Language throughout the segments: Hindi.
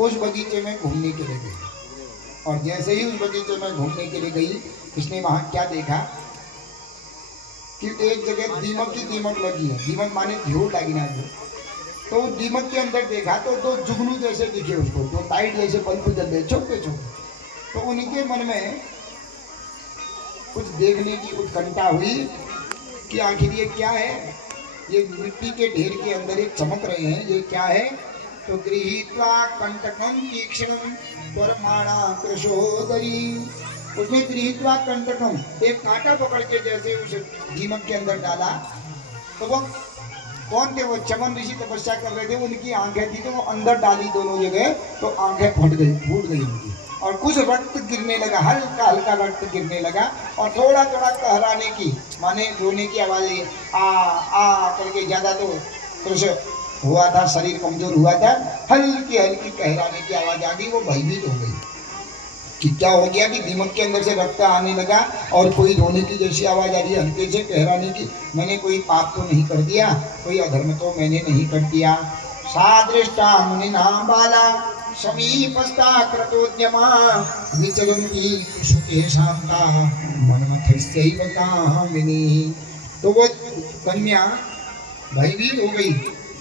उस बगीचे में घूमने के लिए गई। और जैसे ही उस बगीचे में घूमने के लिए गई, उसने वहां क्या देखा कि एक जगह दीमक की दीमक लगी है। दीमक माने झूठ लगी ना। तो दीमक के अंदर देखा तो दो जुगनू जैसे दिखे उसको, दो लाइट जैसे बल्ब जल रहे छोटे छोटे। तो उनके मन में कुछ देखने की उत्कंठा हुई कि आखिर ये क्या है। ये मिट्टी के ढेर के अंदर एक चमक रहे हैं, ये क्या है। तो गृहीत्वा कंटकम तीक्ष्णम परमाणा कृशोदरी, उसने गृहीत्वा कंटकम एक कांटा पकड़ के जैसे उस दीमक के अंदर डाला। तो वो कौन थे, वो चमन ऋषि तपस्या कर रहे थे, उनकी आंखें थी तो वो अंदर डाली दोनों जगह, तो आंखें फूट गई उनकी। और कुछ रक्त गिरने लगा, हल्का हल्का रक्त गिरने लगा। और थोड़ा थोड़ा कहराने की माने रोने की आवाज आ करके, ज्यादा तो कुछ हुआ था, शरीर कमजोर हुआ था, हल्की हल्की कहराने की आवाज आ गई। वो भयभीत हो गई कि क्या हो गया कि दीमक के अंदर से रक्त आने लगा और कोई रोने की जैसी आवाज आ रही है, हल्के से कहराने की। मैंने कोई पाप तो नहीं कर दिया, कोई अधर्म तो मैंने नहीं कर दिया। सादृष्टा मुनिना बाला समीपस्था क्रतोद्यमा विचरन्ति सुखे शांता मनमथस्यैव कामिनी। तो वो कन्या भयभीत हो गई,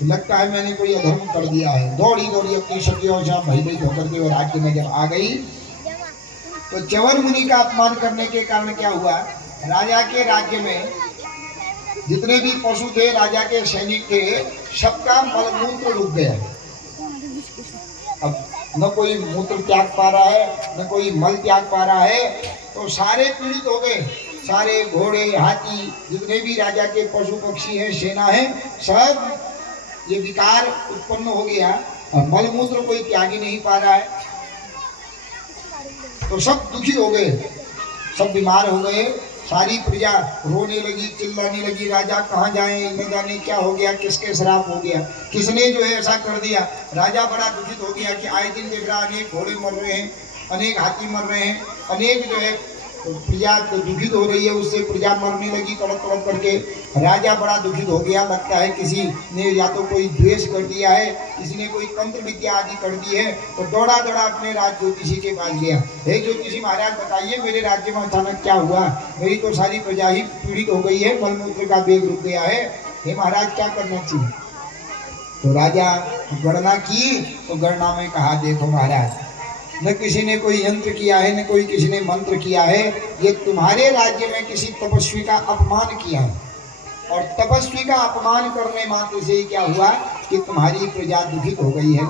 लगता है मैंने कोई अधर्म कर दिया है। दौड़ी दौड़ी अपनी सखियों से भयभीत होकर के और राज्य में जब आ गई तो च्यवन मुनि का अपमान करने के कारण क्या हुआ, राजा के राज्य में जितने भी पशु थे, राजा के सैनिक थे, सबका मलमूत्र रुक गया। अब न कोई मूत्र त्याग पा रहा है, न कोई मल त्याग पा रहा है, तो सारे पीड़ित हो गए। सारे घोड़े हाथी जितने भी राजा के पशु पक्षी हैं, सेना है, सब ये विकार उत्पन्न हो गया और मलमूत्र कोई त्याग ही नहीं पा रहा है। तो सब दुखी हो गए, सब बीमार हो गए। सारी प्रजा रोने लगी, चिल्लाने लगी, राजा कहाँ जाए, न जाने क्या हो गया, किसके श्राप हो गया, किसने जो है ऐसा कर दिया। राजा बड़ा दुखित हो गया कि आए दिन देख रहा अनेक घोड़े मर रहे हैं, अनेक हाथी मर रहे हैं, अनेक जो है प्रजा तो दुखित हो रही है, उससे प्रजा मरने लगी तड़प तड़प करके। राजा बड़ा दुखित हो गया, लगता है किसी ने या तो कोई द्वेष कर दिया है, किसी ने कोई तंत्र विद्या आदि कर दी है। तो दौड़ा दौड़ा अपने राज ज्योतिषी के पास गया। हे ज्योतिषी महाराज बताइए, मेरे राज्य में अचानक क्या हुआ, मेरी तो सारी प्रजा ही पीड़ित हो गई है, मलमूत्र का वेग रुक गया है, हे महाराज क्या करना चाहिए। तो राजा गणना की, तो गणना में कहा देखो महाराज, न किसी ने कोई यंत्र किया है, न कोई किसी ने मंत्र किया है, ये तुम्हारे राज्य में किसी तपस्वी का अपमान किया है। और तपस्वी का अपमान करने मात्र से ही क्या हुआ कि तुम्हारी प्रजा दुखित हो गई है।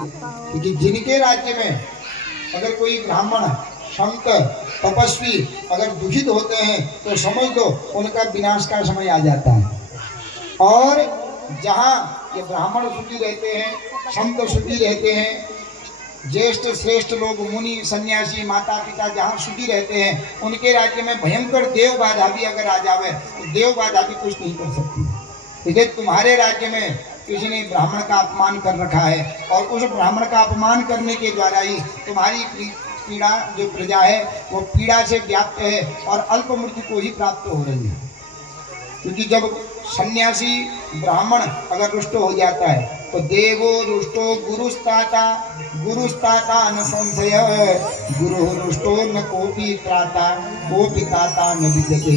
क्योंकि जिनके राज्य में अगर कोई ब्राह्मण संत तपस्वी अगर दुखित होते हैं तो समझ दो उनका विनाश का समय आ जाता है। और जहाँ ये ब्राह्मण सुखी रहते हैं, संत सुखी रहते हैं, ज्येष्ठ श्रेष्ठ लोग मुनि सन्यासी माता पिता जहाँ सुखी रहते हैं, उनके राज्य में भयंकर देव बाधा भी अगर आ जावे तो देव बाधा भी कुछ नहीं कर सकती। इसलिए तुम्हारे राज्य में किसी ने ब्राह्मण का अपमान कर रखा है और उस ब्राह्मण का अपमान करने के द्वारा ही तुम्हारी पीड़ा जो प्रजा है वो पीड़ा से व्याप्त है और अल्प मृत्यु को ही प्राप्त हो रही है। क्योंकि जब सन्यासी ब्राह्मण अगर रुष्ट हो जाता है तो देवो रुष्टो गुरुस्ताता, गुरुस्ताता न संशय, गुरु रुष्टो न कोपी त्राता, कोपी ताता न विद्यते।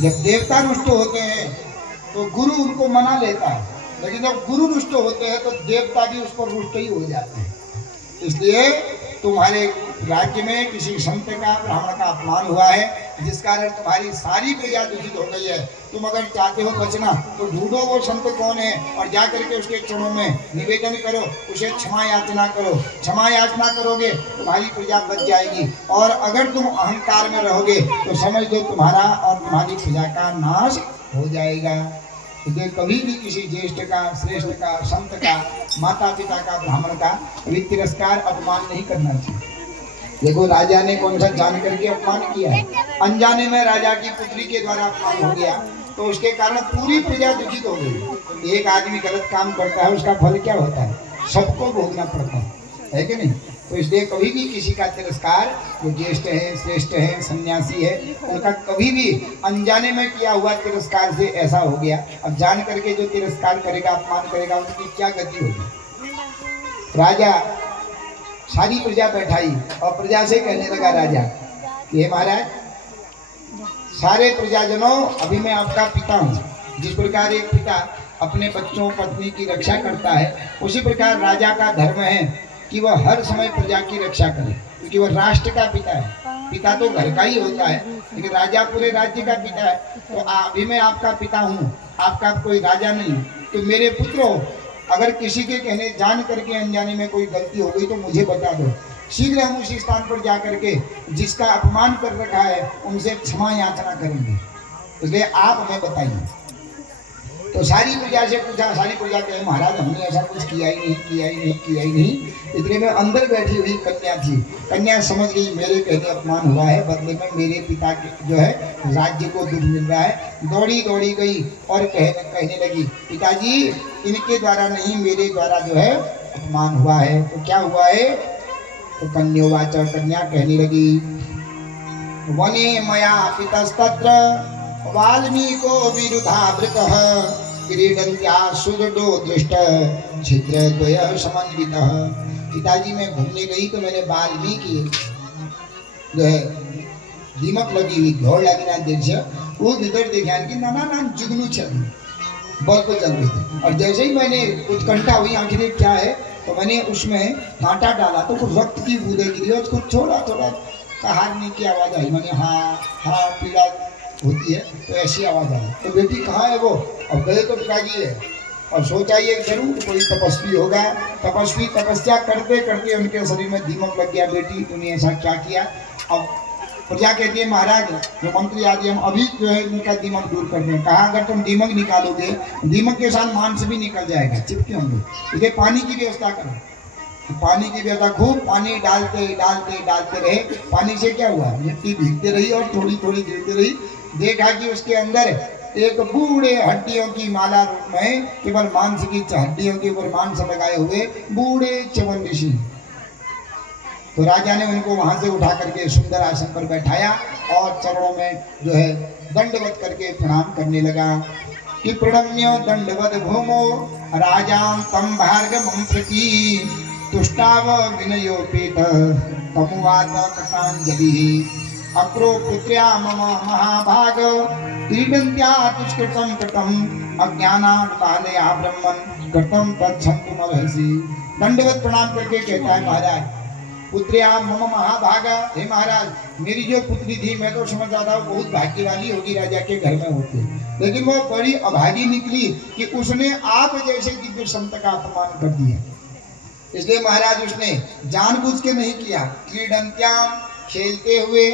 जब देवता रुष्ट होते हैं तो गुरु उनको मना लेता है, लेकिन जब गुरु रुष्ट होते हैं तो देवता भी उस पर रुष्ट ही हो जाते हैं। इसलिए तुम्हारे राज्य में किसी संत का ब्राह्मण का अपमान हुआ है, जिस कारण तुम्हारी सारी प्रजा दुखित हो गई है। तुम अगर चाहते हो बचना तो ढूंढो वो संत कौन है और जा करके उसके चरणों में निवेदन करो, उसे क्षमा याचना करो। क्षमा याचना करोगे तुम्हारी प्रजा बच जाएगी। और अगर तुम अहंकार में रहोगे तो समझ लो तुम्हारा और तुम्हारी प्रजा का नाश हो जाएगा। इसलिए कभी भी किसी ज्येष्ठ का, श्रेष्ठ का, संत का, माता पिता का, ब्राह्मण का कभी तिरस्कार अपमान नहीं करना चाहिए। देखो राजा ने कौन सा जान करके अपमान किया है, अनजाने में राजा की पुत्री के द्वारा अपमान हो गया तो उसके कारण पूरी प्रजा दुखित हो गई। एक आदमी गलत काम करता है उसका फल क्या होता है, सबको भोगना पड़ता है कि नहीं। तो इसलिए कभी भी किसी का तिरस्कार, जो ज्येष्ठ है, श्रेष्ठ है, सन्यासी है, उनका कभी भी अनजाने में किया हुआ तिरस्कार से ऐसा हो गया। अब जान करके जो तिरस्कार करेगा, अपमान करेगा, उनकी क्या गति होगी। राजा सारी प्रजा बैठाई और प्रजा से कहने लगा राजा कि हे महाराज, सारे प्रजाजनों, अभी मैं आपका पिता हूँ। जिस प्रकार एक पिता अपने बच्चों पत्नी की रक्षा करता है, उसी प्रकार राजा का धर्म है कि वह हर समय प्रजा की रक्षा करे, क्योंकि वह राष्ट्र का पिता है। पिता तो घर का ही होता है, लेकिन राजा पूरे राज्य का पिता है। तो अभी मैं आपका पिता हूँ, आपका कोई राजा नहीं। तो मेरे पुत्रों, अगर किसी के कहने जान करके अनजाने में कोई गलती हो गई तो मुझे बता दो, शीघ्र हम उसी स्थान पर जा करके जिसका अपमान कर रखा है उनसे क्षमा याचना करेंगे, इसलिए आप हमें बताइए। तो सारी प्रजा से पूछा, सारी प्रजा कहे महाराज हमने ऐसा कुछ किया ही नहीं। इतने में अंदर बैठी हुई कन्या थी। कन्या समझ गई मेरे कहने अपमान हुआ है, बदले में मेरे पिता के जो है राज्य को दुख मिल रहा है। दौड़ी गई और कहने लगी, पिताजी इनके द्वारा नहीं, मेरे द्वारा जो है अपमान हुआ है। तो क्या हुआ है? तो कन्योवाच, कन्या कहने लगी, वने मया पितस्तत्र वाल्मीको विरुधावृतः क्रीडन्त्या सुदृढो दृष्ट छिद्रद्वय समन्वितः। पिताजी मैं घूमने गई तो मैंने वाल्मीकि जो है दीमक लगी हुई घोड़ लगी ना देर से वो भीतर देखा कि नाना जुगनू चल बल्ब जल रही थी। और जैसे ही मैंने उत्कंठा हुई आखिर क्या है, तो मैंने उसमें कांटा डाला तो कुछ रक्त की बूंदें गिरी और कुछ थोड़ा कहानी की आवाज़ आई। मैंने हाँ पीड़ा होती है तो ऐसी आवाज़ आई। तो बेटी कहाँ है वो? और गए तो पिताजी है। और सोचा ये जरूर कोई तपस्वी होगा। तपस्वी तपस्या करते करते उनके शरीर में दीमक लग गया। बेटी तूने ऐसा क्या किया? अब प्रजा कहती है महाराज जो मंत्री आदि हम अभी जो है इनका दीमक दूर कर दें। कहा अगर तुम दीमक निकालोगे दीमक के साथ मांस भी निकल जाएगा, चिपके होंगे, इसलिए पानी की व्यवस्था करो। तो पानी की व्यवस्था, खूब पानी डालते रहे। पानी से क्या हुआ? मिट्टी भीगती रही और थोड़ी गिरती रही। देखा कि उसके अंदर एक बूढ़े हड्डियों की माला रूप में, केवल मांस की हड्डियों के ऊपर मांस लगाए हुए बूढ़े च्यवन ऋषि। तो राजा ने उनको वहां से उठा करके सुंदर आसन पर बैठाया और चरणों में जो है दंडवत करके प्रणाम करने लगा कि प्रणम्य दंडवत भूमो राजां तम भार्गवं प्रति तुष्टाव विनयोपेत तमुवाच कृतांजलि अक्रो पुत्र्या मम महाभाग क्रीडन्त्या दुष्कृतं कृतम् अज्ञानात् बालया ब्रह्मन् कृतं तच्छन्तुमर्हसि। दंडवत प्रणाम करके कहता है महाराज, पुत्र्या मम महाभागा, हे महाराज मेरी जो पुत्री थी मैं तो समझ रहा था बहुत भाग्यवाली होगी, राजा के घर में होती, लेकिन वो बड़ी अभागी निकली कि उसने आप जैसे दिव्य संत का अपमान कर दिया। इसलिए महाराज उसने जानबूझ के नहीं किया। क्रीडन्त्याम खेलते हुए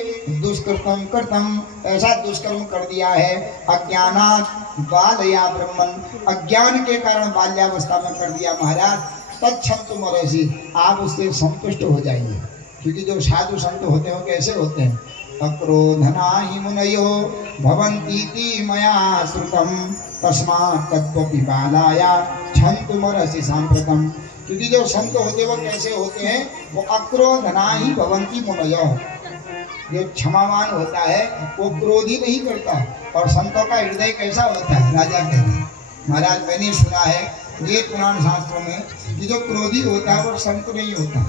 दुष्कृतम कृतम, ऐसा दुष्कर्म कर दिया है। अज्ञानात् बालया ब्रह्मन्, अज्ञान के कारण बाल्यावस्था में कर दिया महाराज। तच्छन्तुमर्हसि, आप उससे संतुष्ट हो जाइए, क्योंकि जो साधु संत होते हैं कैसे होते हैं? अक्रोधना हि मुनयो भवन्तीति मया श्रुतं तस्मात् तत्त्वपि बालाया क्षन्तुमर्हसि साम्प्रतम्। क्योंकि जो संत होते वो कैसे होते हैं? वो अक्रोधना ही भवन्ति मुनयो, जो क्षमावान होता है वो क्रोधी नहीं करता। और संतों का हृदय कैसा होता है? राजा कहते हैं महाराज मैंने सुना है वेद पुराण शास्त्रों में कि जो क्रोधी होता है वो संत नहीं होता,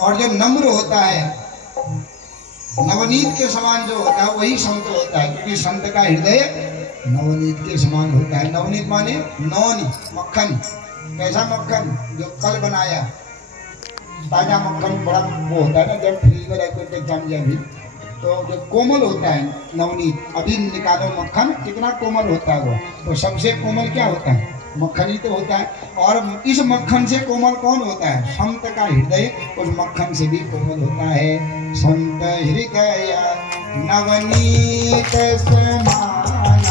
और जो नम्र होता है नवनीत के समान जो होता है वही संत होता है, क्योंकि संत का हृदय नवनीत के समान होता है। नवनीत माने नौनी, मक्खन। कैसा मक्खन? जो कल बनाया ताजा मक्खन, बड़ा वो होता है ना जब फ्रीज में रख करके जम जाए भी, तो जो कोमल होता है नवनीत। अभी निकालो मक्खन, कितना कोमल होता है वो। तो सबसे कोमल क्या होता है? मक्खन ही तो होता है। और इस मक्खन से कोमल कौन होता है? संत का हृदय उस मक्खन से भी कोमल होता है। संत हृदय नवनीत समाना,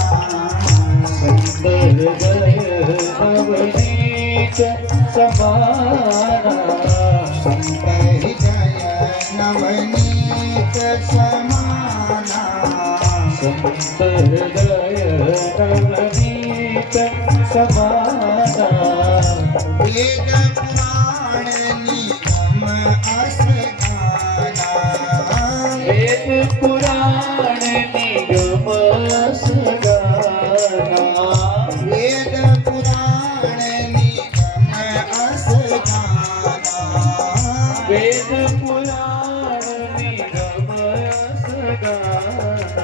संत हृदय नवनीत समाना, संत हृदय नवनीत समाना, संत हृदय नवनीत समाना। वेद पुराण निगम असगाना, वेद पुराण निगम असगाना, वेद पुराण निगम असगाना, वेद पुराण निगम सगाना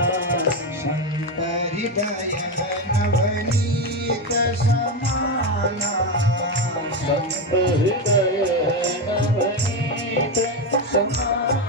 संत हृदय नवनीत समाना संत हृदय नवनीत समाना।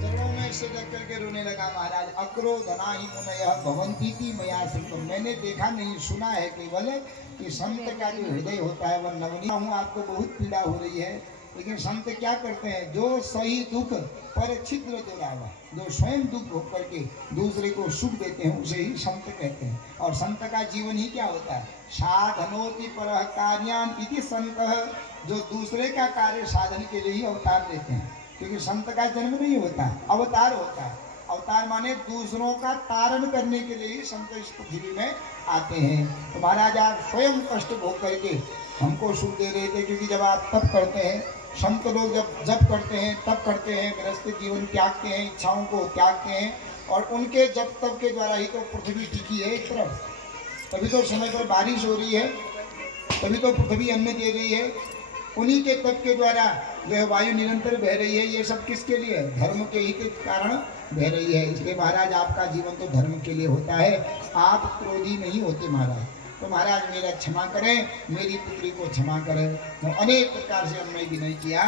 चरणों में सिर रख करके रोने लगा महाराज। अक्रोधना ही मुनयः भवन्ति इति मया श्रुतं। मैंने देखा नहीं सुना है केवल कि संत का जो हृदय होता है वह नवनीत हूँ। आपको बहुत पीड़ा हो रही है, लेकिन संत क्या करते हैं, जो सही दुख पर छिद्र दुरावा, जो स्वयं दुख भोग करके दूसरे को सुख देते हैं उसे ही संत कहते हैं। और संत का जीवन ही क्या होता है, साधनोति परः कार्यान इति संतः, जो दूसरे का कार्य साधन के लिए ही अवतार लेते हैं। क्योंकि संत का जन्म नहीं होता, अवतार होता है। अवतार माने दूसरों का तारण करने के लिए ही संत इस पृथ्वी में आते हैं। तो महाराज आप स्वयं कष्ट भोग करके हमको सुख दे रहे थे, क्योंकि जब आप तप करते हैं, संत लोग जब जप करते हैं, तप करते हैं, गृहस्थ जीवन त्यागते हैं, इच्छाओं को त्यागते हैं, और उनके जप तप के द्वारा ही तो पृथ्वी टिकी है एक तरफ। तभी तो समय पर बारिश हो रही है, तभी तो पृथ्वी अन्न दे रही है। उन्हीं के तप के द्वारा जो है वायु निरंतर बह रही है। ये सब किसके लिए, धर्म के ही के कारण बह रही है। इसलिए महाराज आपका जीवन तो धर्म के लिए होता है, आप क्रोधी नहीं होते महाराज। तो महाराज मेरा क्षमा करें, मेरी पुत्री को क्षमा करें। तो अनेक प्रकार से हमने विनय किया।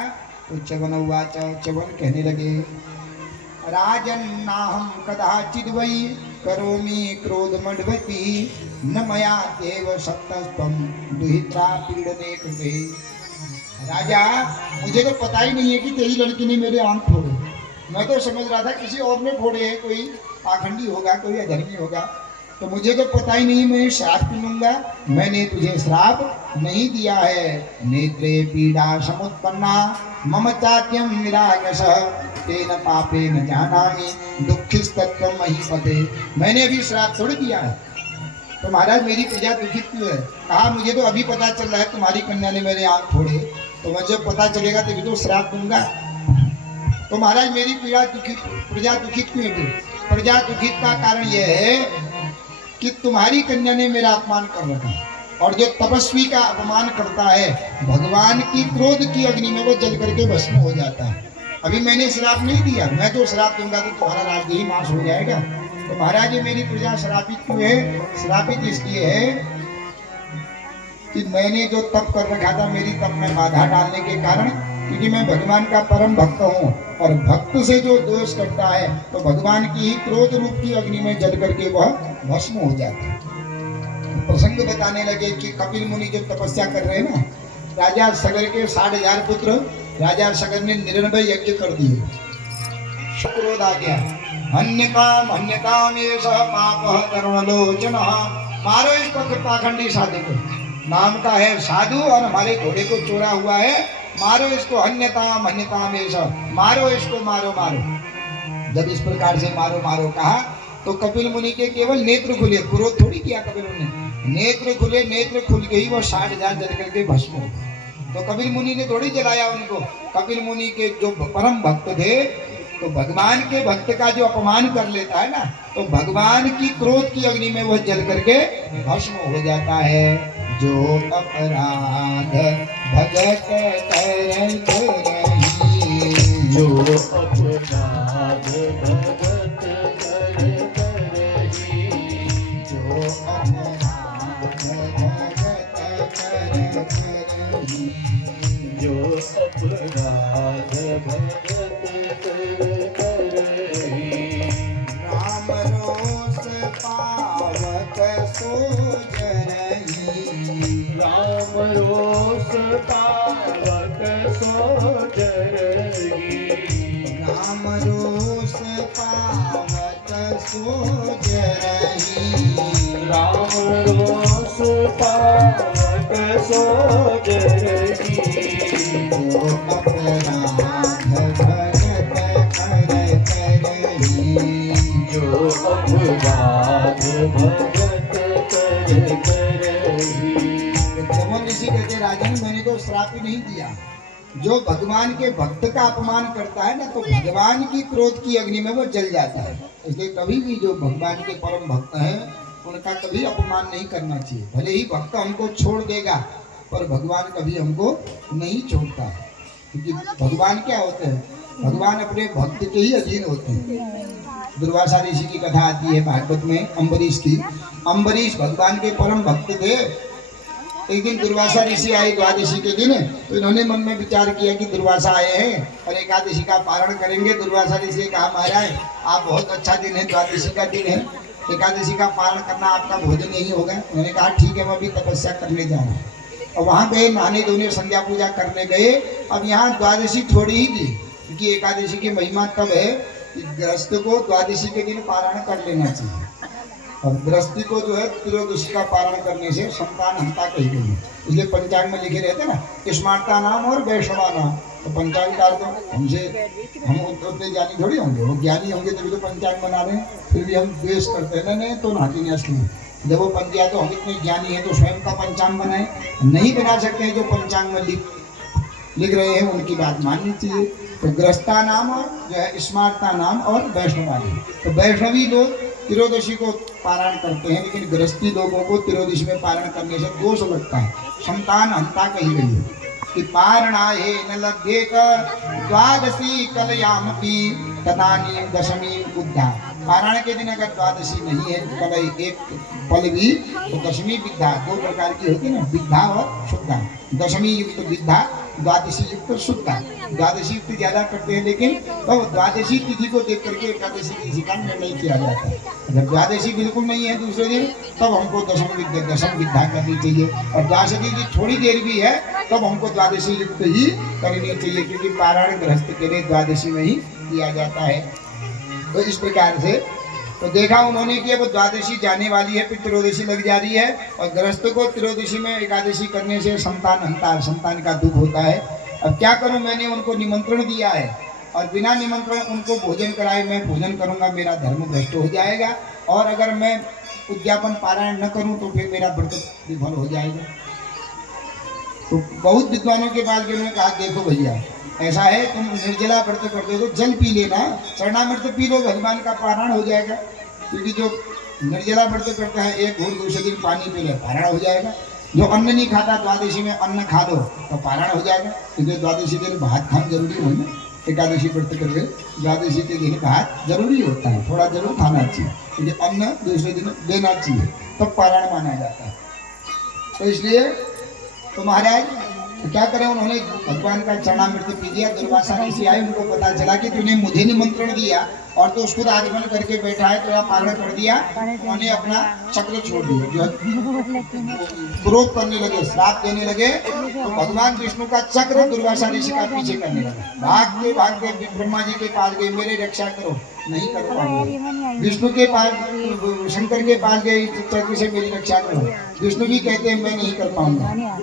तो च्यवन उवाच, च्यवन कहने लगे, राजन नाहं कदाचिद् वै करोमि क्रोधमड्वती न मया देव सत्तस्त्वं दुहित्रा पीडने कृते। राजा मुझे तो पता ही नहीं है कि तेरी लड़की ने मेरे आंख फोड़े। मैं तो समझ रहा था किसी और ने फोड़े हैं, कोई पाखंडी होगा, कोई अधर्मी होगा। तो मुझे तो पता ही नहीं, मैं श्राप क्यों लूंगा। मैंने तुझे श्राप नहीं दिया है। नेत्रे पीड़ा समुत्पन्ना मम चात्यम निरागस तेन पापेन जानामि दुःखिस्तत्वं महीपते। मैंने अभी श्राप थोड़ी दिया है। तो महाराज मेरी प्रजा दुखित क्यों है। कहा मुझे तो अभी पता चल रहा है तुम्हारी कन्या ने मेरे आंख फोड़े, तो मुझे पता चलेगा तभी तो श्राप दूंगा। तो महाराज मेरी प्रजा दुखित क्यों है। प्रजा दुखित का कारण यह है कि तुम्हारी कन्या ने मेरा अपमान कर रखा है, और जो तपस्वी का अपमान करता है भगवान की क्रोध की अग्नि में वो जल करके भस्म हो जाता है। अभी मैंने श्राप नहीं दिया, मैं तो श्राप दूंगा तो तुम्हारा राज्य ही नाश हो जाएगा। तो महाराज ये मेरी प्रजा श्रापित क्यों है। श्रापित इसलिए है कि मैंने जो तप कर रखा था, मेरी तप में बाधा डालने के कारण, क्योंकि मैं भगवान का परम भक्त हूँ, और भक्त से जो दोष करता है तो भगवान की ही क्रोध रूप की अग्नि में जल करके वह भस्म हो जाता है। प्रसंग बताने लगे कि कपिल मुनि जो तपस्या कर रहे हैं ना, राजा सगर के 60,000 पुत्र, राजा सगर ने 99 यज्ञ कर दिए। क्रोध आ गया। हन्यकाम एष पापः करुणलोचनः। मारो इस पाखंडी साधु को, नाम का है साधु और हमारे घोड़े को चोरा हुआ है, मारो इसको। हन्यताम एष, मारो इसको, मारो मारो। जब इस प्रकार से मारो मारो कहा तो कपिल मुनि के केवल नेत्र खुले, क्रोध थोड़ी किया कपिल मुनि। नेत्र खुले, नेत्र खुल के ही वो 60,000 जल करके भस्म हो गए। तो कपिल मुनि ने थोड़ी जलाया उनको। कपिल मुनि के जो परम भक्त थे, तो भगवान के भक्त का जो अपमान कर लेता है ना, तो भगवान की क्रोध की अग्नि में वह जल करके भस्म हो जाता है। जो अपराध भगत करत रही, जो अपराध भगत करत रही, जो अपराध भगत करत रही, जो अपराध भगत करत रही। राम रोष पावक सोज रही, राम रोष पावक सोज रही, राम रोष पावक सोज रही, राम रोष पावक सोज रही। जो अपराध भगत करत रही, जो अपराध भगत करत रही। जमन ऋषि कहते राजन मैंने तो श्राप ही नहीं दिया। जो भगवान के भक्त का अपमान करता है ना, तो भगवान की क्रोध की अग्नि में वो जल जाता है। इसलिए कभी भी जो भगवान के परम भक्त हैं उनका कभी अपमान नहीं करना चाहिए। भले ही भक्त हमको छोड़ देगा, पर भगवान कभी हमको नहीं छोड़ता है। क्योंकि भगवान क्या होते हैं, भगवान अपने भक्त के ही अधीन होते हैं। दुर्वासा ऋषि की कथा आती है भागवत में अम्बरीश की। अम्बरीश भगवान के परम भक्त थे। एक दिन दुर्वासा ऋषि आए द्वादशी के दिन, तो इन्होंने मन में विचार किया कि दुर्वासा आए हैं और एकादशी का पारण करेंगे। दुर्वासा ऋषि ने कहा महाराज आप बहुत अच्छा दिन है, द्वादशी का दिन है, एकादशी का पारण करना आपका भोजन नहीं होगा। उन्होंने कहा ठीक है, मैं अभी तपस्या करने जा रहा हूँ। और वहाँ गए, नहाने धोने संध्या पूजा करने गए। अब यहाँ द्वादशी थोड़ी ही थी, क्योंकि एकादशी की महिमा तब है कि गृहस्थ को द्वादशी के दिन पारण कर लेना चाहिए, और गृहस्थी को जो है त्रयोदशी का पारण करने से संतान हंता कही गई है। इसलिए पंचांग में लिखे रहते ना स्मार्ता नाम और वैष्णवा नाम। तो पंचांगकार तो हम उतने ज्ञानी थोड़ी होंगे, वो ज्ञानी होंगे तभी तो पंचांग बना रहे हैं। फिर भी हम द्वेष करते हैं, नहीं तो नाती नहीं असली। जब वो पंचायत तो हम इतने ज्ञानी है तो स्वयं का पंचांग बनाए, नहीं बना सकते हैं। जो पंचांग में लिख रहे हैं उनकी बात माननी चाहिए। तो गृहस्था नाम और जो है स्मार्ता नाम और वैष्णवा नाम। तो वैष्णवी लोग त्रयोदशी को पारायण करते हैं, लेकिन गृहस्थी लोगों को त्रयोदशी में पारायण करने से दोष लगता है, संतान हंता कही गई है कि पारणाये न लभ्येत द्वादशी कलयामपि तदानीं दशमी बुद्धा। पारायण के दिन अगर द्वादशी नहीं है कल एक पल भी, तो दशमी विद्या। दो प्रकार की होती है ना, विद्या और शुद्धा। दशमी युक्त विद्या, द्वादशी युक्त शुद्धा। द्वादशी युक्त ज्यादा करते हैं, लेकिन तो द्वादशी तिथि को देख करके एकादशी तिथि का निर्णय किया जाता है। अगर द्वादशी बिल्कुल नहीं है दूसरे दिन, तब हमको दशम विद्या करनी चाहिए। और द्वादशी तिथि थोड़ी देर भी है तब हमको द्वादशी युक्त ही करनी चाहिए, क्योंकि पारायण गृहस्थ के लिए द्वादशी में ही किया जाता है। तो इस प्रकार से तो देखा उन्होंने कि अब द्वादशी जाने वाली है, फिर त्रयोदशी लग जा रही है, और गृहस्थ को त्रयोदशी में एकादशी करने से संतान हंता है, संतान का दुख होता है। अब क्या करूं, मैंने उनको निमंत्रण दिया है और बिना निमंत्रण उनको भोजन कराए मैं भोजन करूंगा, मेरा धर्म भ्रष्ट हो जाएगा। और अगर मैं उद्यापन पारायण न करूं तो फिर मेरा व्रत विफल हो जाएगा। तो बहुत विद्वानों के पास उन्होंने कहा देखो भैया ऐसा है, तुम निर्जला व्रत करते हो तो जल पी लेना, चरणामृत पी लो, भगवान का पारायण हो जाएगा। क्योंकि जो निर्जला व्रत करता है एक घूंट दूसरे दिन पानी पी ले पारायण हो जाएगा। जो अन्न नहीं खाता द्वादशी में अन्न खा दो तो पारायण हो जाएगा। क्योंकि द्वादशी दिन भात खाना जरूरी हो ना, एकादशी व्रत करके द्वादशी के दिन भात जरूरी होता है, थोड़ा जरूर खाना चाहिए, क्योंकि अन्न दूसरे दिन देना चाहिए, तब पारायण माना जाता है। तो इसलिए तो महाराज तो क्या करें, उन्होंने भगवान का चरणामृत पी दिया। दुर्वासा ऋषि आए, उनको पता चला कि तूने मुझे निमंत्रण दिया और तो उसको आगमन करके बैठा है, तो पारण कर दिया। उन्होंने अपना चक्र छोड़ दिया, जो क्रोध करने लगे, श्राप देने लगे। तो भगवान विष्णु का चक्र दुर्वासा ऋषि का पीछे करने लगा। भागते ब्रह्मा जी के पास गए, मेरे रक्षा करो, नहीं कर पाऊंगा। विष्णु के पास, शंकर के पास गए, चक्र से मेरी रक्षा करो। विष्णु भी कहते हैं मैं नहीं कर पाऊंगा।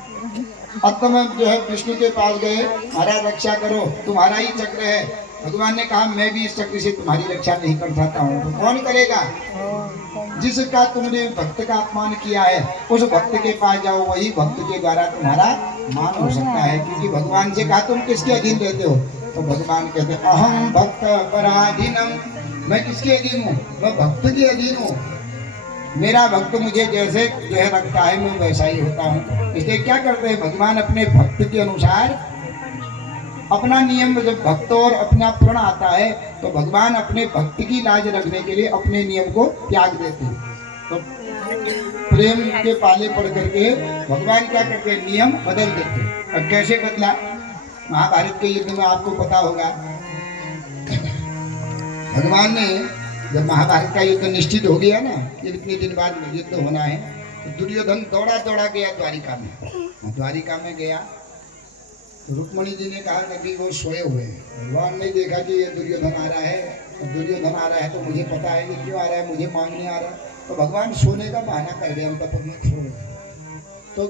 अब तो मैं जो है विष्णु के पास गए, महाराज रक्षा करो, तुम्हारा ही चक्र है। भगवान ने कहा मैं भी इस चक्र से तुम्हारी रक्षा नहीं कर सकता हूँ। तो कौन करेगा? जिसका तुमने भक्त का अपमान किया है उस भक्त के पास जाओ, वही भक्त के द्वारा तुम्हारा मान हो सकता है। क्योंकि भगवान से कहा तुम किसके अधीन रहते हो? तो भगवान कहते अहम भक्त पराधीनम, मैं किसके अधीन हूँ? मैं भक्त के अधीन हूँ। मेरा भक्त मुझे जैसे जो है रखता है मैं वैसा ही होता हूँ। इसलिए क्या करते हैं भगवान अपने भक्त के अनुसार अपना नियम, जब भक्त और अपना प्रण आता है तो भगवान अपने भक्त की लाज रखने के लिए अपने नियम को त्याग देते हैं। तो प्रेम के पाले पड़ करके भगवान क्या करते हैं, नियम बदल देते हैं। और कैसे बदला? महाभारत के युद्ध में आपको पता होगा, भगवान ने जब महाभारत का युद्ध निश्चित हो गया ना कि इतने दिन बाद युद्ध होना है, तो दुर्योधन दौड़ा दौड़ा गया द्वारिका में। द्वारिका में गया, रुक्मणी जी ने कहा कि वो सोए हुए हैं। भगवान ने देखा कि ये दुर्योधन आ रहा है, दुर्योधन आ रहा है तो मुझे पता है कि क्यों आ रहा है, मुझे मांगने आ रहा है। तो भगवान सोने का बहाना कर दिया, उनका पत्नी सो। तो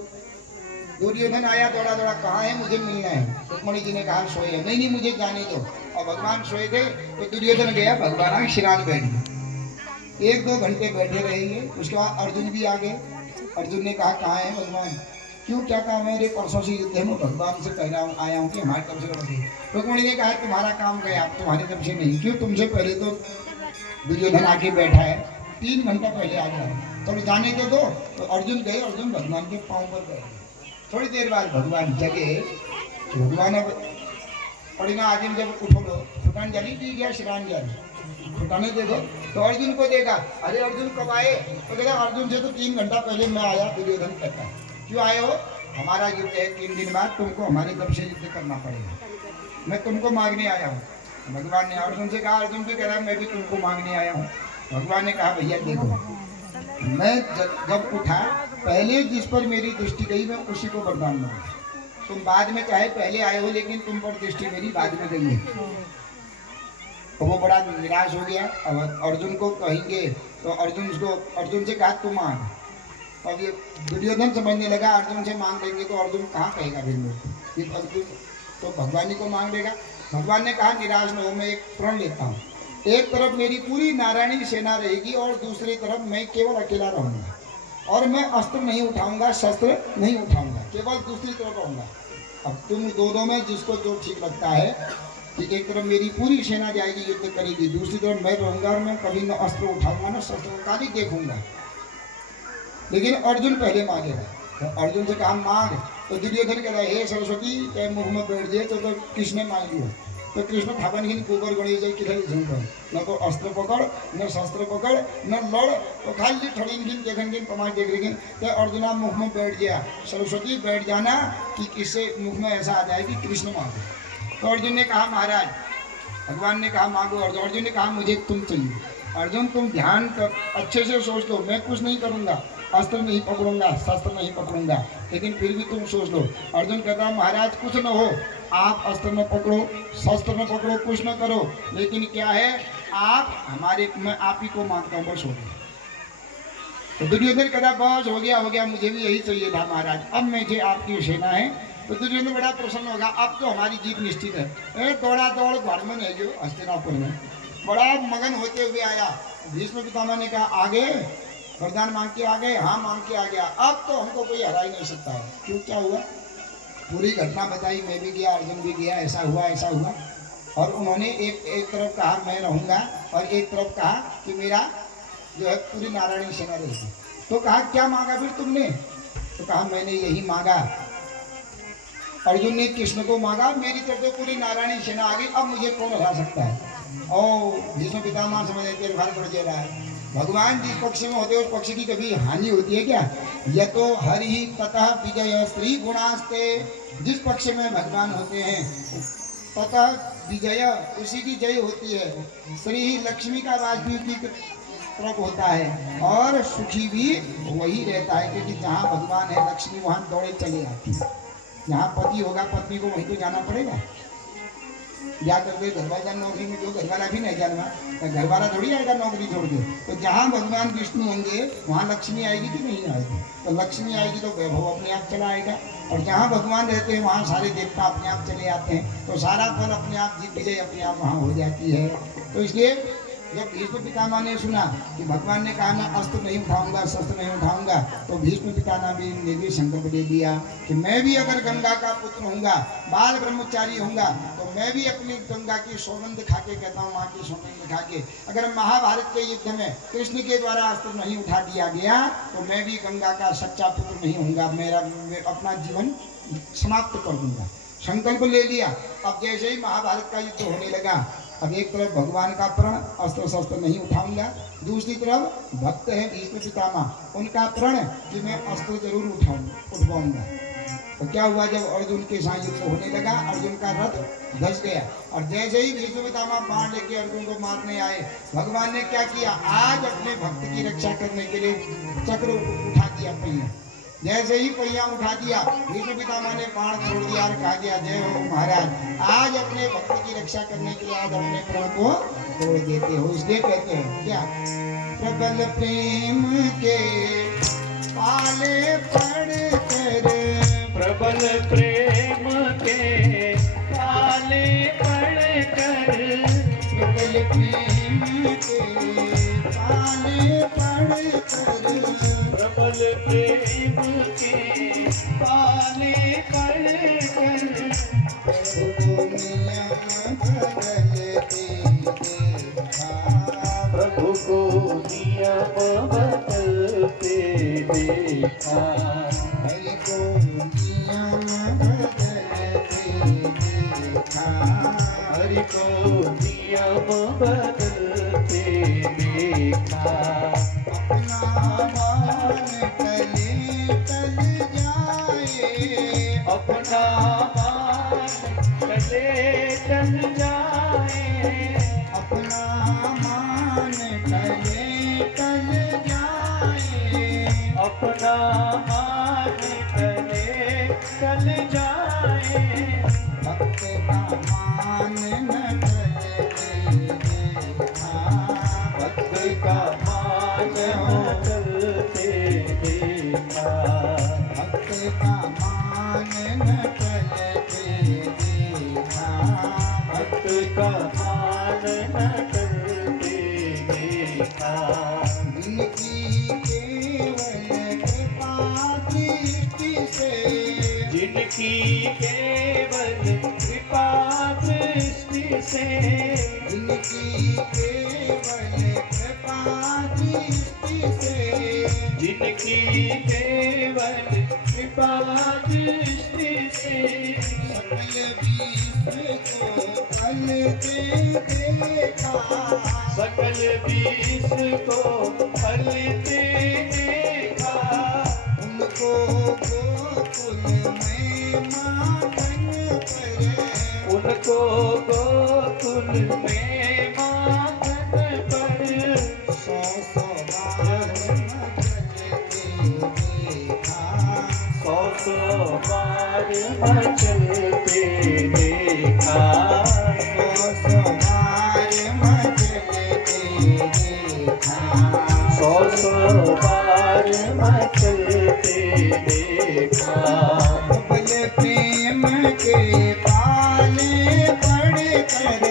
दुर्योधन आया दौड़ा दौड़ा, कहाँ है, मुझे मिलना है। रुक्मणी जी ने कहा सोए है। नहीं नहीं मुझे जाने दो। और भगवान सोए थे तो दुर्योधन गया, भगवान श्रीराम बैठ गए। 1-2 घंटे बैठे रहेंगे। उसके बाद अर्जुन भी आ गए। अर्जुन ने कहा कहाँ है भगवान, क्यों क्या काम है? परसों से युद्ध है, मैं भगवान से कह रहा हूँ आया हूँ कि हमारे तरफ से लड़े। रुक्मणी ने कहा तुम्हारा काम गया, आप तुम्हारी तरफ से नहीं। क्यों? तुमसे पहले तो दुर्योधन आके बैठा है, 3 घंटा पहले आ गया, तो जाने के दो। तो अर्जुन गए, अर्जुन भगवान के पाँव पर बैठे। थोड़ी देर बाद भगवान जगे। तो भगवान अब पढ़ना आदिम जब उठो लो फुटान जाली दी गया श्रान जाली फुटाने देखो तो अर्जुन को देखा। अरे अर्जुन कब आए? तो कहता अर्जुन से तो 3 घंटा पहले मैं आया। दुर्योधन कहता क्यों आए हो? हमारा युद्ध है 3 दिन बाद, तुमको हमारे कब से युद्ध करना पड़ेगा, मैं तुमको मांगने आया हूँ। भगवान ने अर्जुन से कहा, अर्जुन भी कह रहा है मैं भी तुमको मांगने आया हूँ। भगवान ने कहा भैया देखो, मैं जब उठा पहले जिस पर मेरी दृष्टि गई मैं उसी को वरदान दूंगा। तुम बाद में चाहे पहले आए हो लेकिन तुम पर दृष्टि मेरी बाद में गई है। तो वो बड़ा निराश हो गया। अब अर्जुन को कहेंगे तो अर्जुन से कहा तुम मांग। अब ये दुर्योधन समझने लगा अर्जुन से मांग लेंगे तो अर्जुन कहाँ कहेगा फिर मेरे को, अर्जुन तो भगवान ही को मांग लेगा। भगवान ने कहा निराश न हो, मैं एक प्रण लेता हूँ। एक तरफ मेरी पूरी नारायणी सेना रहेगी और दूसरी तरफ मैं केवल अकेला रहूँगा और मैं अस्त्र नहीं उठाऊंगा, शस्त्र नहीं उठाऊंगा, केवल दूसरी तरफ रहूँगा। अब तुम दोनों में जिसको जो ठीक लगता है कि एक तरफ मेरी पूरी सेना जाएगी युद्ध करेगी, दूसरी तरफ मैं रहूँगा और मैं कभी न अस्त्र उठाऊंगा न शस्त्र का भी देखूंगा। लेकिन अर्जुन पहले मांगेगा। तो अर्जुन से कहा मांग। तो दुर्योधन कह रहा है हे सरस्वती चाहे मुँह में बैठ जाए तो कृष्ण मांग लियो। तो कृष्ण थापनहीन गोबर गणेश किधर झुंड न तो अस्त्र पकड़ न शस्त्र पकड़ न लड़, तो खाली ठड़ीन देखन कमाई देख रही। तो अर्जुना मुँह में बैठ गया। सरस्वती बैठ जाना कि किससे मुँह में ऐसा आ जाए कि कृष्ण मांगे। तो अर्जुन ने कहा महाराज, भगवान ने कहा मांगो। अर्जुन ने कहा मुझे तुम चाहिए। अर्जुन तुम ध्यान कर अच्छे से सोच लो, मैं कुछ नहीं करूँगा, अस्त्र नहीं पकड़ूंगा, शस्त्र नहीं पकड़ूंगा, लेकिन फिर भी तुम सोच लो। अर्जुन कहता महाराज कुछ न हो, आप अस्त्र न पकड़ो, शस्त्र न पकड़ो, कुछ न करो, लेकिन क्या है आप हमारे, मैं आप ही को मांगता हूँ, बस हो गया। तो दुर्योधन कहता बस हो गया, मुझे भी यही चाहिए था महाराज, अब मुझे आपकी सेना है। तो दुर्योधन बड़ा प्रसन्न होगा, अब तो हमारी जीत निश्चित है। दौड़ा दौड़ घरमन है जो हस्तिनापुर में बड़ा मगन होते हुए आया। भीष्म पितामह ने कहा आगे वरदान मांग के आ गए? हाँ मांग के आ गया। अब तो हमको कोई हरा ही नहीं सकता है। क्यों, क्या हुआ? पूरी घटना बताई, मैं भी गया, अर्जुन भी गया, ऐसा हुआ। और उन्होंने एक तरफ कहा मैं रहूँगा और एक तरफ कहा कि मेरा जो है पूरी नारायणी सेना रहेगी। तो कहा क्या मांगा फिर तुमने? तो कहा मैंने यही मांगा। अर्जुन ने कृष्ण को मांगा, मेरी तरफ से पूरी नारायणी सेना आ गई, अब मुझे कौन हरा सकता है? और भीष्म पितामह समझ तेरे भार पड़ जा रहा है। भगवान जिस पक्ष में होते उस पक्ष की कभी हानि होती है क्या? यह तो हरि ततः विजय श्री गुणास्ते, जिस पक्ष में भगवान होते हैं ततः विजय, उसी की जय होती है। श्री लक्ष्मी का वाजपेयी की तरफ होता है और सुखी भी वही रहता है, क्योंकि जहाँ भगवान है लक्ष्मी वहाँ दौड़े चले आती है। जहाँ पति होगा पत्नी को वहीं तो जाना पड़ेगा। जा करके घरवाला नौकरी में जो घरवाला भी नहीं जाना, घर वाला थोड़ी आएगा नौकरी छोड़ के। तो जहाँ भगवान विष्णु होंगे वहाँ लक्ष्मी आएगी कि नहीं आएगी? तो लक्ष्मी आएगी तो वैभव अपने आप चला आएगा। और जहाँ भगवान रहते हैं वहाँ सारे देवता अपने आप चले आते हैं, तो सारा फल अपने आप जीत विजय अपने आप वहाँ हो जाती है। तो इसलिए जब भीष्म पितामह ने सुना कि भगवान ने कहा मैं अस्त्र नहीं उठाऊंगा, शस्त्र नहीं उठाऊंगा, तो भीष्म पितामह ने भी संकल्प ले लिया कि मैं भी अगर गंगा का पुत्र होऊंगा, बाल ब्रह्मचारी होऊंगा, तो मैं भी अपनी गंगा की सौगंध खा के कहता हूँ, माँ की सौगंध खा के, अगर महाभारत के युद्ध में कृष्ण के द्वारा अस्त्र नहीं उठा दिया गया तो मैं भी गंगा का सच्चा पुत्र नहीं होऊंगा, मैं अपना जीवन समाप्त कर दूंगा। संकल्प ले लिया। अब जैसे ही महाभारत का युद्ध होने लगा, अब एक तरफ भगवान का प्रण अस्त्र शस्त्र नहीं उठाऊंगा, दूसरी तरफ भक्त है भीष्म पितामह, उनका प्रण कि मैं अस्त्र जरूर उठवाऊंगा। तो क्या हुआ, जब अर्जुन के साथ युद्ध होने लगा, अर्जुन का रथ धस गया और जैसे ही भीष्म पितामह बाण लेके अर्जुन को मारने आए, भगवान ने क्या किया, आज अपने भक्त की रक्षा करने के लिए चक्र उठा दिया पहिया। जैसे ही पहिया उठा दिया, भीष्म पितामह ने बाण छोड़ दिया और कहा दिया जय हो महाराज, आज अपने भक्त की रक्षा करने के लिए आज अपने प्रण को तोड़ देते हो। इसलिए कहते हैं क्या, प्रबल प्रेम के पाले पड़ कर, प्रबल प्रेम के पाले पड़ कर, प्रबल प्रेम के पाले पड़ कर, प्रबल प्रेम के पाले पड़ कर, प्रभु को नियम बदलते देखा, प्रभु को नियम बदलते देखा, हरि को नियम बदलते देखा, देखा हरि को नियम बदलते देखा। अपना मान टले टल जाए अपना मान टले टल जाए अपना मान टले टल जाए अपना मान टले टल जाए भक्त का मान न टले देखा भक्त का मान हो चलते देखा भक्त का मान न टले देखा भक्त का मान न टलते देखा। जिनकी केवल कृपा दृष्टि से जिनकी केवल कृपा दृष्टि से जिनकी केवल कृपा दृष्टि से जिनकी केवल कृपा दृष्टि से सकल विश्व को फलते देखा सकल विश्व को फलते देखा उनको गोकुल में माखन पर उनको गोकुल में माखन पर 100 बार मचलते देखा 100 बार मचलते देखा 100 बार मचलते देखा 100 बार मचलते देखा। प्रबल प्रेम के पाले पढ़कर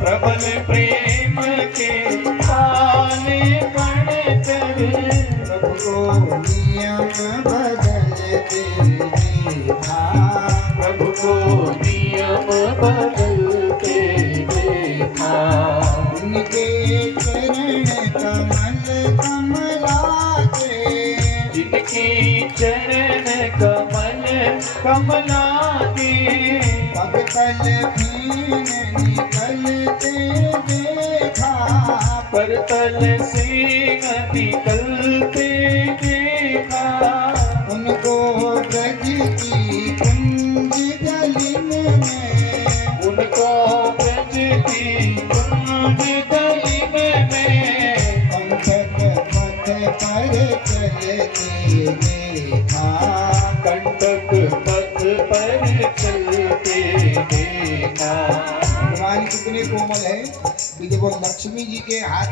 प्रबल प्रेम के पाले पढ़कर प्रभु को नियम बदलते देखा प्रभु को नियम बदलते देखा उनके चरण कमल कमलाते जिनकी चरण कमल कमलाते पग तल भीन निकलते देखा पर तल से निकलते देखा उनको ब्रज की कुंज गलिन में उनको ब्रज की कुंज गलिन में पंकज पथ पर चलते देखा कंटक पथ पर चलते देखा। भगवान कितने कोमल है कि जब वो लक्ष्मी जी के हाथ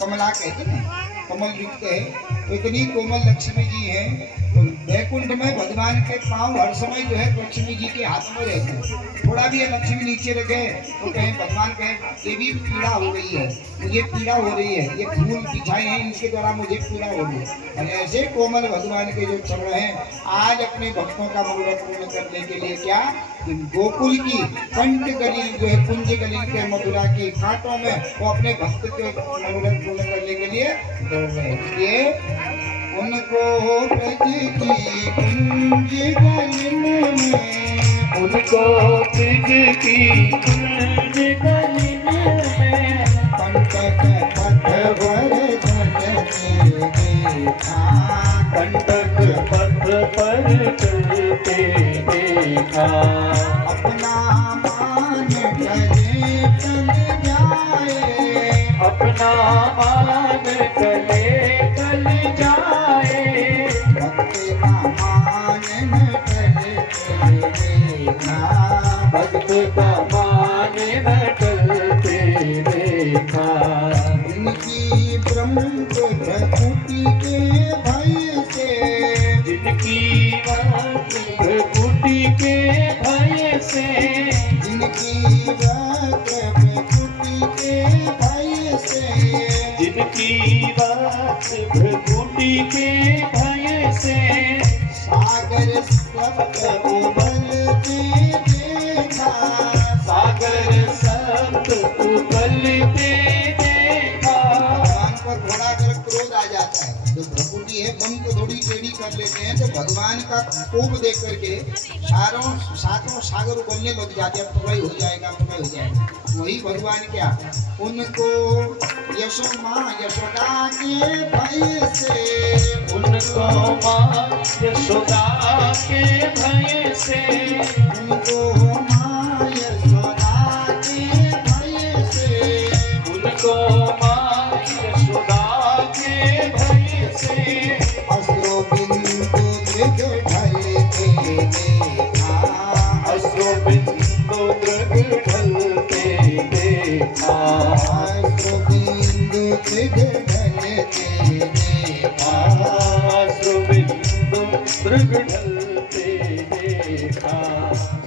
कमला कहते हैं कमल लिखते हैं तो इतनी कोमल लक्ष्मी जी हैं तो वैकुंठ में भगवान के पांव हर समय जो है लक्ष्मी जी के हाथ में रहते हैं थोड़ा भी ये लक्ष्मी नीचे रखे तो कहें भगवान कहें ये भी पीड़ा हो गई है मुझे पीड़ा हो रही है ये फूल बिछाए हैं इनके द्वारा मुझे पीड़ा हो रही है और ऐसे कोमल भगवान के जो चरण हैं आज अपने भक्तों का मनोरथ पूर्ण करने के लिए क्या कि गोकुल की कंठ गली जो है कुंज गली के मथुरा की कांटों में वो अपने भक्त के मनोरथ पूर्ण करने के लिए दौड़ रहे हैं ये उनको ब्रज की कुंज गलिन में उनको ब्रज की कुंज गलिन में कंटक पथ पर चलते देखा कंटक पथ पर चलते देखा अपना मान टले टल जाए अपना मान टले टल जाए भक्त का मान न टलते देखा भक्त का मान न टलते देखा जिनकी ब्रह्म प्रकृति के भय से जिनकी प्रकृति के भय से जिनकी प्रकृति के भय से जिनकी प्रकृति के भय से सागर सप्त उबलते देखा सागर सप्त उबलते देखा भगवान पर थोड़ा अगर क्रोध आ जाता आता है। जो भ्रकुटी है बम को थोड़ी टेढ़ी कर लेते हैं तो भगवान का कोप देख करके सातों सागर बोलने लग जाते हैं, प्रलय हो जाएगा, प्रलय हो जाएगा। वही भगवान क्या, उनको यशोदा के भय से, उनको माँ यशोदा के भय से, उनको माँ यशोदा के भय से, उनको माँ यशोदा के भय से, अश्रु बिंदु मृग ढलते देखा, अश्रु बिंदु मृग ढलते देखा, अश्रु बिंदु मृग ढलते देखा, अश्रु बिंदु मृग ढलते देखा।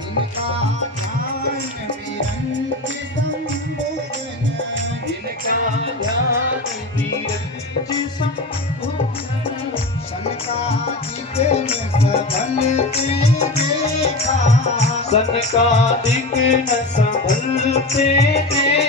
इनका ध्यान विरंच संबोधन, जिनका ध्यान विरंच संबोधन, सनकादिक न सबलते देखा, सनकादिक न संभलते देखा,